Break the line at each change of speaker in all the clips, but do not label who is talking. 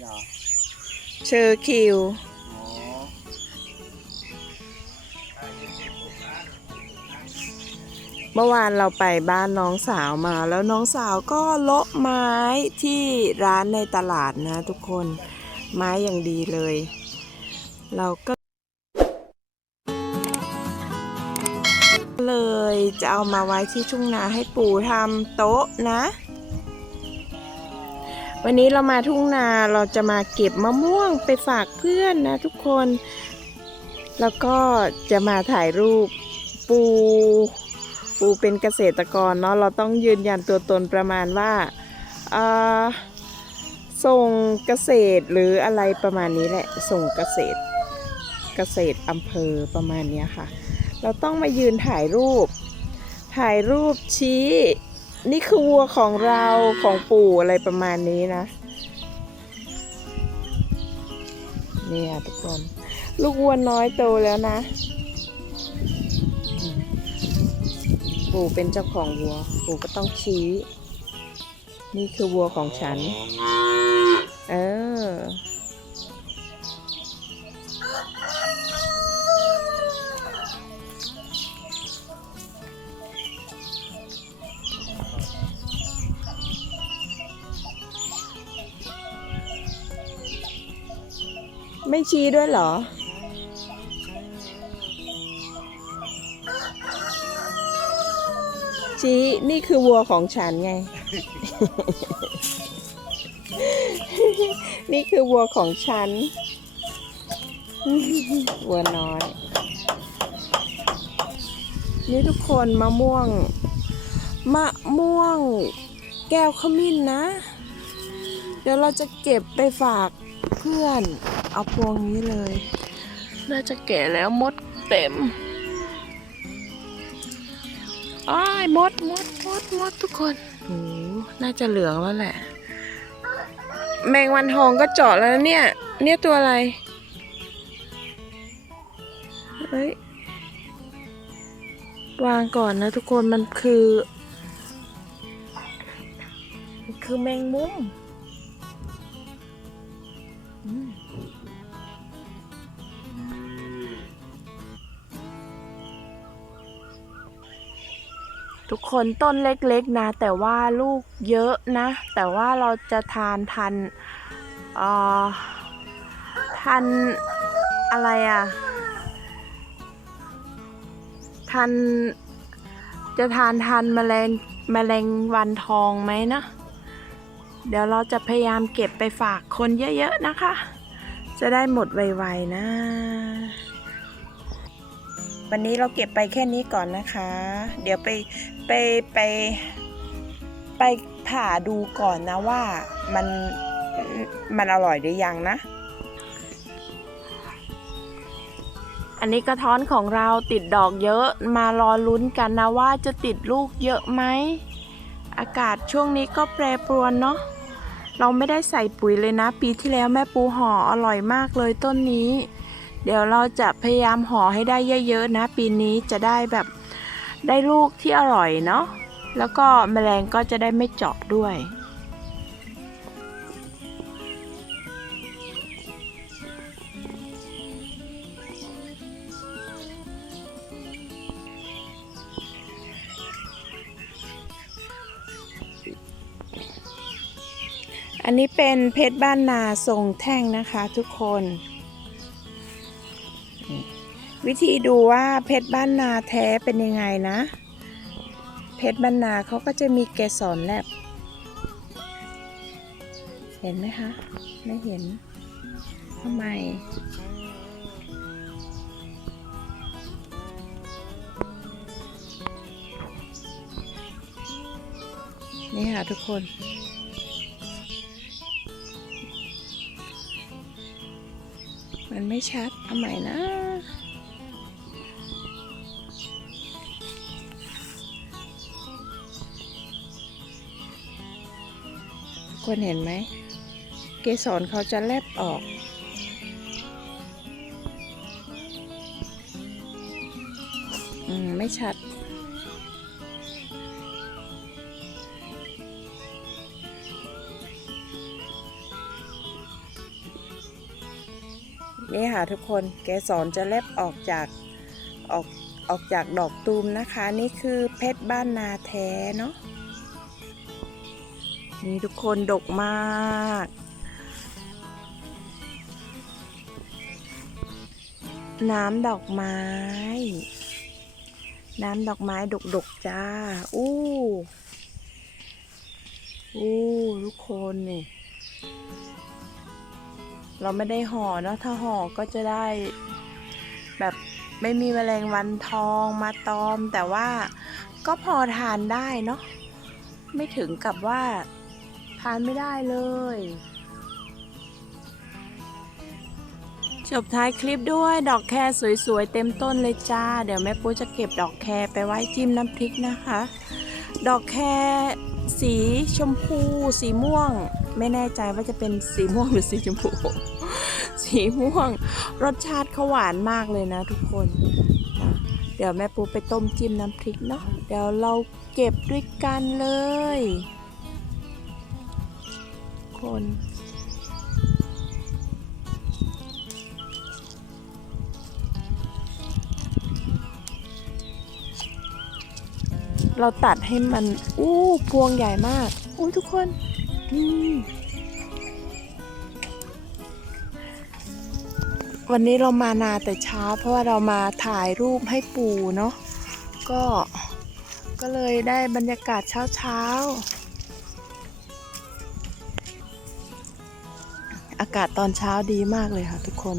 เหรอ
เชอร์คิว
อ๋อ
เมื่อวานเราไปบ้านน้องสาวมา แล้วน้องสาวก็เลาะไม้ที่ร้านในตลาดนะทุกคนไม้อย่างดีเลย เราก็เลยจะเอามาไว้ที่ทุ่งนาให้ปู่ทำโต๊ะนะ วันนี้เรามาทุ่งนาเราจะมาเก็บมะม่วงไปฝากเพื่อนนะทุกคน แล้วก็จะมาถ่ายรูปปู ปูเป็นเกษตรกรเนาะเราต้องยืนยันตัวตนประมาณว่าส่งเกษตรหรืออะไรประมาณนี้แหละ ส่งเกษตรเกษตรอำเภอประมาณนี้ค่ะ เราต้องมายืนถ่ายรูป ถ่ายรูปชี้ นี่คือวัวของเราของปู่อะไรประมาณนี้นะเนี่ยทุกคน ลูกวัวน้อยโตแล้วนะ ปู่เป็นเจ้าของวัว ปู่ก็ต้องชี้ นี่คือวัวของฉัน เออ ไม่ชี้ด้วยเหรอ ชี้นี่คือวัวของฉันไง นี่คือวัวของฉัน วัวน้อย นี่ทุกคนมะม่วง มะม่วง แก้วขมิ้นนะ เดี๋ยวเราจะเก็บไปฝากเพื่อน เอาพวงนี้เลย น่าจะแก่แล้วมดเต็มอ้ายมดมดมดมดทุกคนโอ้น่าจะเหลืองแล้วแหละ แมงวันทองก็เจาะแล้วเนี่ย เนี่ยตัวอะไร เฮ้ย วางก่อนนะทุกคนมันคือมันคือแมงมุมอืม ทุกคนต้นเล็กๆนะ แต่ว่าลูกเยอะนะ แต่ว่าเราจะทานทันอ่อทันอะไรอะ ทัน จะทานทันแมลงแมลงวันทองไหมนะ เดี๋ยวเราจะพยายามเก็บไปฝากคนเยอะๆนะคะ จะได้หมดไวๆนะ วันนี้เราเก็บไปแค่นี้ก่อนนะคะ เดี๋ยวไปไปไปไปผ่าดูก่อนนะว่ามันมันอร่อยหรือยังนะ อันนี้กระท้อนของเราติดดอกเยอะมารอลุ้นกันนะว่าจะติดลูกเยอะไหม อากาศช่วงนี้ก็แปรปรวนเนาะ เราไม่ได้ใส่ปุ๋ยเลยนะ ปีที่แล้วแม่ปูห่ออร่อยมากเลยต้นนี้ เดี๋ยวเราจะพยายามห่อให้ได้เยอะๆนะ ปีนี้จะได้แบบได้ลูกที่อร่อยเนาะแล้วก็แมลงก็จะได้ไม่เจาะด้วยอันนี้เป็นเพชรบ้านนาทรงแท่งนะคะทุกคน วิธีดูว่าเพชรบ้านนาแท้เป็นยังไงนะ เพชรบ้านนาเขาก็จะมีเกสรแลบ เห็นไหมคะ ไม่เห็นทำไมนี่ค่ะทุกคน มันไม่ชัด เอาใหม่นะ คนเห็นไหม เกสรเขาจะแลบออก อืม ไม่ชัด นี่ค่ะทุกคน เกสรจะเล็บออกจากออกออกจากดอกตูมนะคะ นี่คือเพชรบ้านนาแท้เนาะ นี่ทุกคนดกมากน้ำดอกไม้ น้ำดอกไม้ดกๆจ้า อู้ อู้ทุกคนนี่ เราไม่ได้ห่อเนาะ ถ้าห่อก็จะได้ แบบไม่มีแมลงวันทองมาตอม แต่ว่าก็พอทานได้เนาะ ไม่ถึงกับว่า ทานไม่ได้เลย จบท้ายคลิปด้วยดอกแครสวยๆ เต็มต้นเลยจ้า เดี๋ยวแม่ปูจะเก็บดอกแครไปไว้จิ้มน้ำพริกนะคะ ดอกแครสีชมพู สีม่วง ไม่แน่ใจว่าจะเป็นสีม่วงหรือสีชมพู สีม่วง รสชาติเขาหวานมากเลยนะทุกคน เดี๋ยวแม่ปูไปต้มจิ้มน้ำพริกเนาะ เดี๋ยวเราเก็บด้วยกันเลย คน เราตัดให้มัน อู้พวงใหญ่มาก อู้ทุกคนนี่วันนี้เรามานาแต่เช้า เพราะว่าเรามาถ่ายรูปให้ปู่เนาะก็ก็เลยได้บรรยากาศเช้าเช้า อากาศตอนเช้าดีมากเลยค่ะทุกคน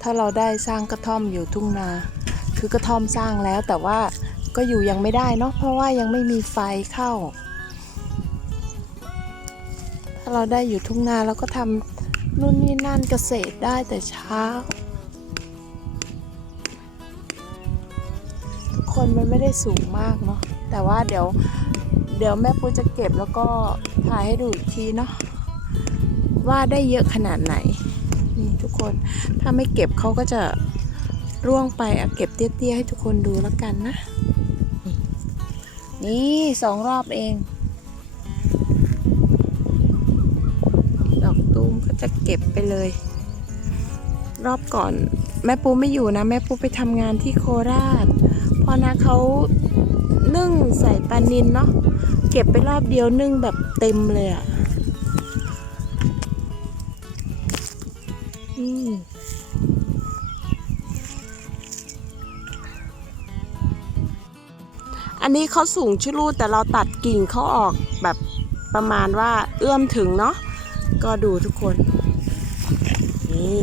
ถ้าเราได้สร้างกระท่อมอยู่ทุ่งนา คือกระท่อมสร้างแล้วแต่ว่าก็อยู่ยังไม่ได้เนาะเพราะว่ายังไม่มีไฟเข้า ถ้าเราได้อยู่ทุ่งนาเราก็ทำนู่นนี่นั่นเกษตรได้แต่เช้า ทุกคนมันไม่ได้สูงมากเนาะแต่ว่าเดี๋ยวเดี๋ยวแม่ปูจะเก็บแล้วก็ถ่ายให้ดูอีกทีเนาะ ว่าได้เยอะขนาดไหน นี่ทุกคนถ้าไม่เก็บเขาก็จะร่วงไปเอาเก็บเตี้ยๆให้ทุกคนดูแล้วกันนะ นี่สองรอบเอง ดอกตูมก็จะเก็บไปเลย รอบก่อน แม่ปูไม่อยู่นะ แม่ปูไปทำงานที่โคราชพอนะเขานึ่งใส่ปลานินเนาะเก็บไปรอบเดียวนึ่งแบบเต็มเลยอะ่ อันนี้เขาสูงชิลูดแต่เราตัดกิ่งเขาออกแบบประมาณว่าเอื้อมถึงเนาะก็ดูทุกคนนี่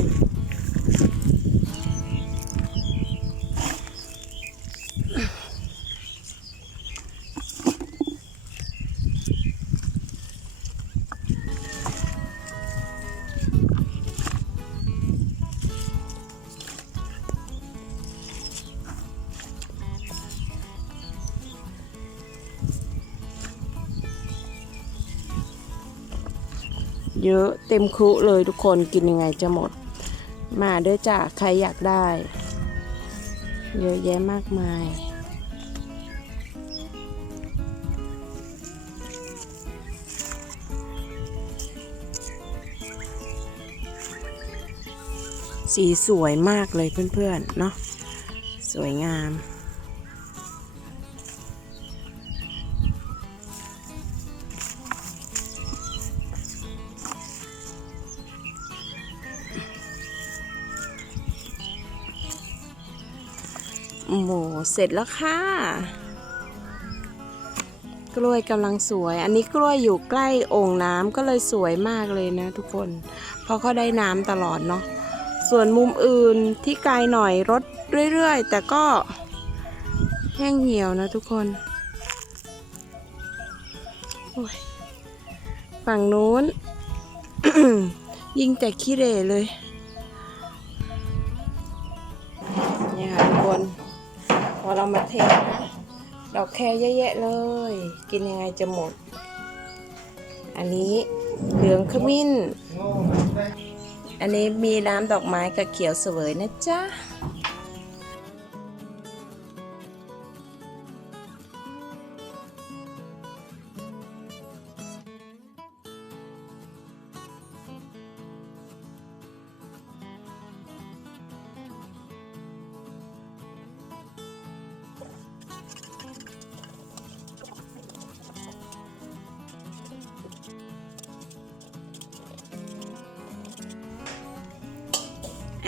เยอะเต็มครุเลยทุกคนกินยังไงจะหมด มาเด้อจ้าใครอยากได้ เยอะแยะมากมาย สีสวยมากเลยเพื่อนๆเนาะสวยงาม โหเสร็จแล้วค่ะ กล้วยกำลังสวย อันนี้กล้วยอยู่ใกล้โอ่งน้ำก็เลยสวยมากเลยนะทุกคน เพราะเขาได้น้ำตลอดเนาะ ส่วนมุมอื่นที่ไกลหน่อยรดเรื่อยๆ แต่ก็แห้งเหี่ยวนะทุกคนฝั่งนู้น ยิ่งแต่ขี้เหร่เลย อเรามาเทนะดอกแครเยอะแยะเลย กินยังไงจะหมด อันนี้เหลืองขมิ้น อันนี้มีน้ำดอกไม้กับเขียวเสวยนะจ๊ะ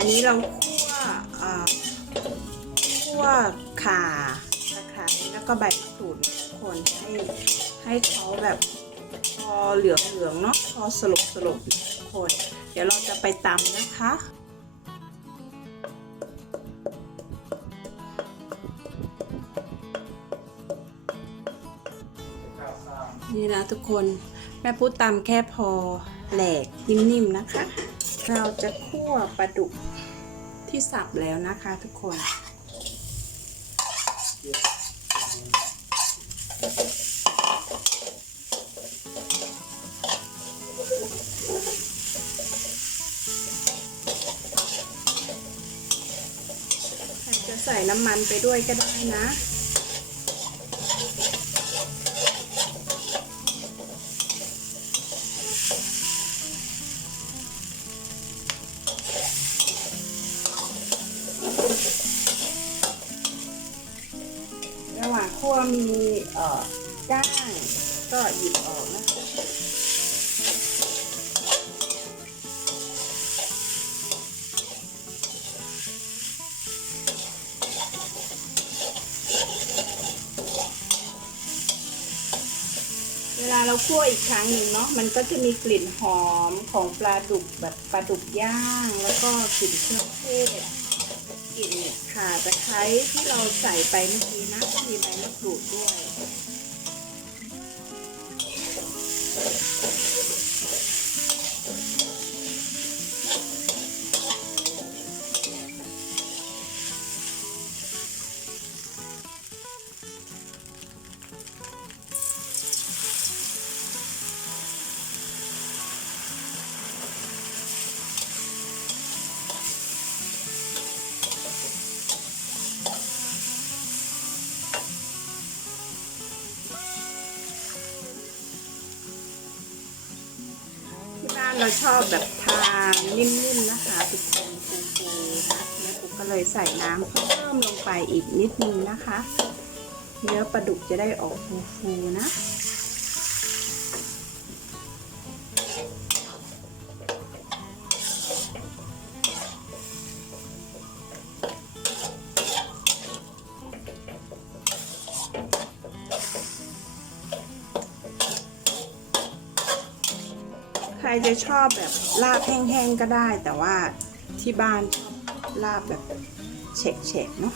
นนี้เราคั่วคั่วข่าตะไคร้แล้วก็ใบมะกรูดทุกคนให้ให้เขาแบบพอเหลืองเหลืองๆเนาะพอสลบสลบๆทุกคน เดี๋ยวเราจะไปตำนะคะนี่นะทุกคนแม่พูดตำแค่พอแหลกนิ่มๆนะคะ เราจะคั่วปลาดุก ที่สับแล้วนะคะทุกคนใครจะใส่น้ำมันไปด้วยก็ได้นะหว่างคั่วมีเอ่อ ก้างก็หยิบออกนะคะเวลาเราคั่วอีกครั้งหนึ่งเนาะมันก็จะมีกลิ่นหอมของปลาดุกแบบปลาดุกย่างแล้วก็กลิ่นเครื่องเทศกลิ่นข่าตะไคร้ที่เราใส่ไปเมื่อกี้นะมีใบมะกรูดด้วย เราชอบแบบทานนิ่มๆนะคะทุกคนฟูๆนะแม่ปุ๊กก็เลยใส่น้ำเพิ่มลงไปอีกนิดนึงนะคะ เนื้อปลาดุกจะได้ออกฟูๆนะ รจะชอบแบบลาบแห้งๆก็ได้ แต่ว่าที่บ้านลาบแบบเฉกๆเนาะ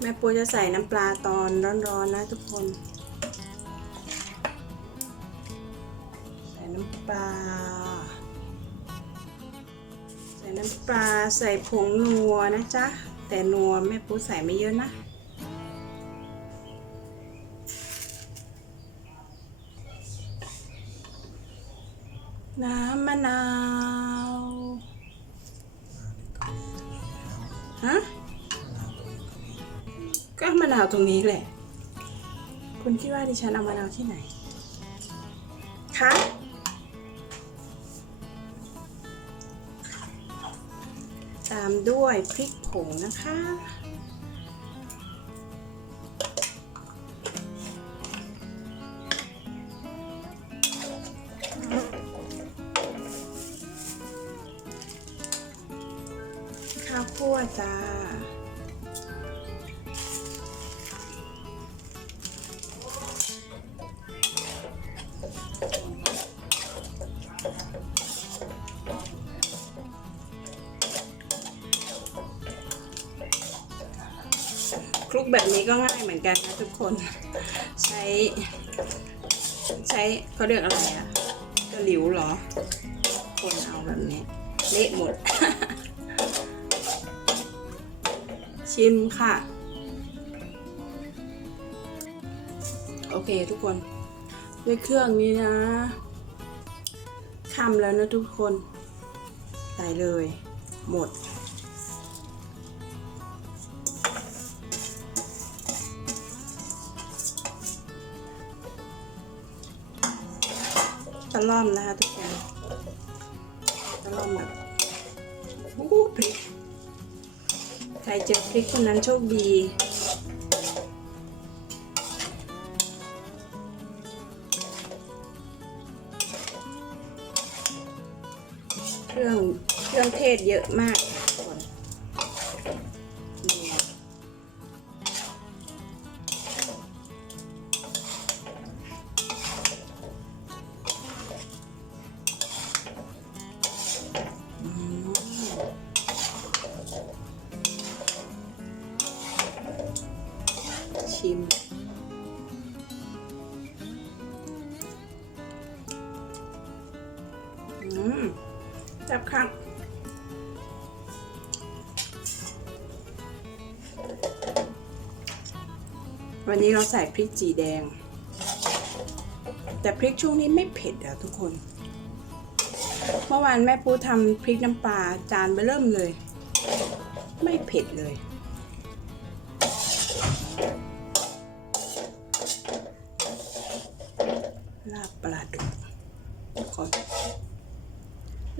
แม่ปูจะใส่น้ำปลาตอนร้อนๆนะทุกคน ใส่น้ำปลา ใส่น้ำปลาใส่ผงนัวนะจ๊ะ แต่นัวแม่ปูใส่ไม่เยอะนะน้ำมะนาวฮะก็มะนาวตรงนี้แหละ คุณคิดว่าดิฉันเอามะนาวที่ไหนคะามด้วยพริกผงนะคะ ข้าวคั่วจ้า้ก็ง่ายเหมือนกันนะทุกคน ใช้ ใช้เขาเรียกอะไรอะตะหลิวเหรอ คนเอาแบบนี้ เละหมด ชิมค่ะ โอเคทุกคนด้วยเครื่องนี้นะคำแล้วนะทุกคนใส่เลย หมดะล่อมนะคะทุกคนตะล่อมแบบโอ้พริกใครเจอพริกคนนั้นโชคดีเครื่องเครื่องเทศเยอะมาก วันนี้เราใส่พริกจีแดง แต่พริกช่วงนี้ไม่เผ็ดอะทุกคน เมื่อวานแม่ปูทำพริกน้ำปลาจานไปเริ่มเลย ไม่เผ็ดเลย ลาบปลาดุกทุกคน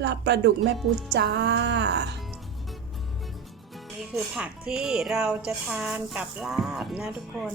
ลาบปลาดุกแม่ปูจ้านี่คือผักที่เราจะทานกับลาบนะทุกคน